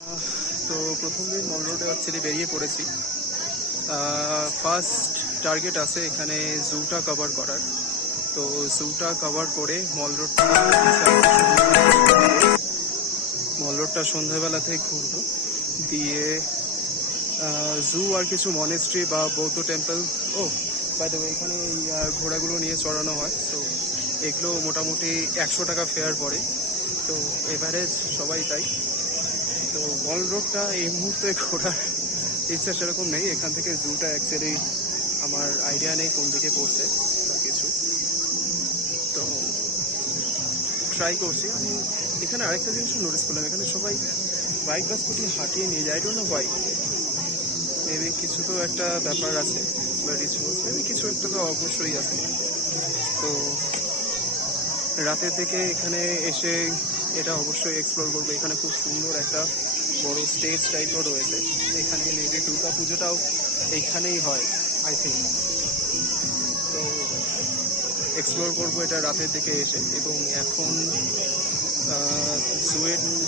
তো প্রথম দিন মল রোডে অ্যাকচুয়ালি বেরিয়ে পড়েছি। ফার্স্ট টার্গেট আছে এখানে জুটা কভার করার। তো জুটা কভার করে মল রোডটা সন্ধ্যাবেলাতেই ঘুরবো। দিয়ে জু আর কিছু মনেস্ট্রি বা বৌদ্ধ টেম্পল, বাই দ্য ওয়ে এখানে এই ঘোড়াগুলো নিয়ে চড়ানো হয়। তো এগুলো মোটামুটি 100 টাকা ফেয়ার পড়ে। তো এভারেজ সবাই তাই। তো মল রোডটা এই মুহূর্তে ঘোরার ইচ্ছা সেরকম নেই। এখান থেকে জুটা অ্যাকচুয়ালি আমার আইডিয়া নেই কোন দিকে পড়ছে বা কিছু। তো ট্রাই করছি আমি। এখানে আরেকটা জিনিস নোটিস করলাম, এখানে সবাই বাইক বা স্কুটি হাঁটিয়ে নিয়ে যায়। I don't know why. Maybe কিছু তো একটা ব্যাপার আছে বা রিচুয়ালস, মেবি কিছু একটা তো অবশ্যই আছে। তো রাতের দিকে এখানে এসে এটা অবশ্যই এক্সপ্লোর করবো। এখানে খুব সুন্দর একটা বড় স্টেজ টাইপও রয়েছে। এখানে মেবি দুর্গা পুজোটাও এইখানেই হয় আই থিঙ্ক। তো এক্সপ্লোর করবো এটা রাতের দিকে এসে। এবং এখন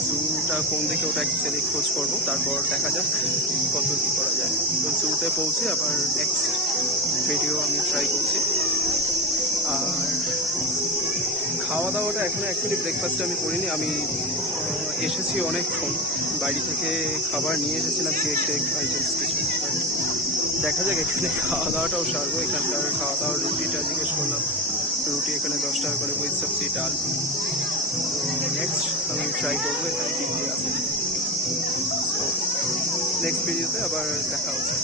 জুটা কোন দিকে ওটা অ্যাকচুয়ালি খোঁজ করবো, তারপর দেখা যাক কত কী করা যায়। তো জুতে পৌঁছে আবার নেক্সট ভিডিও আমি ট্রাই করছি। আর খাওয়া দাওয়াটা এখনো অ্যাকচুয়ালি ব্রেকফাস্ট আমি করিনি। আমি এসেছি অনেকক্ষণ, বাড়ি থেকে খাবার নিয়ে এসেছিলাম, কেক আইটেমস কিছু। দেখা যাক এখানে খাওয়া দাওয়াটাও সারবো। এখানকার খাওয়া দাওয়ার রুটিটা জিজ্ঞেস করলাম, রুটি এখানে 10 টাকা করে উইথ সবজি ডাল। তো নেক্সট আমি ট্রাই করবো এখানে কী কী আছে। তো নেক্সট ভিডিওতে আবার দেখা হচ্ছে।